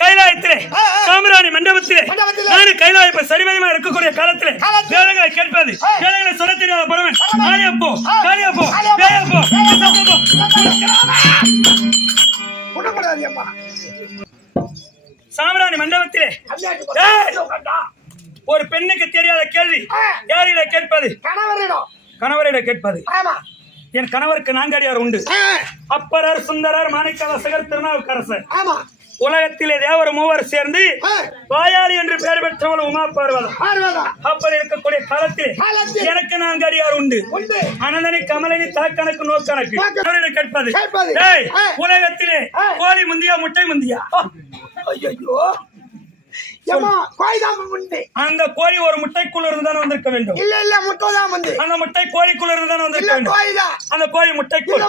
கைலாயத்திலே சாம்பிராணி மண்டபத்திலே நானு கைலாய சரிவதமா இருக்கக்கூடிய காலத்திலே வேலைகளை கேட்பது வேலைகளை சொல்ல தெரியாத பருவன் காளியப்போ காளியப்போ பேயப்போ சாம்பிராணி மண்டபத்திலே ஒரு பெண்ணுக்கு தெரியாத கேள்வி யாரிட கேட்பது கணவரிட கேட்பது என் கணவருக்கு நான்கடியார் உண்டு அப்பரர் சுந்தரர் மாணிக்கவாசகர் திருநாவுக்கரசர் உலகத்திலே தேவர் மூவர் சேர்ந்து வாயாடி என்று பெயர் பெற்றவள் உமா பார்வதா அப்படி இருக்கக்கூடிய காலத்தில் எனக்கு நான்கடியார் உண்டு அனந்தனி கமலனி தாக்கணக்கு நோக்கணக்கு கேட்பது உலகத்திலே கோழி முந்தியா முட்டை முந்தியா அந்த கோழி ஒரு முட்டைக்குள்ள இருந்து தானே வந்திருக்க வேண்டும் அந்த முட்டை கோழிக்குள்ள இருந்து தானே வந்திருக்க வேண்டும் அந்த கோழி முட்டைக்குள்ள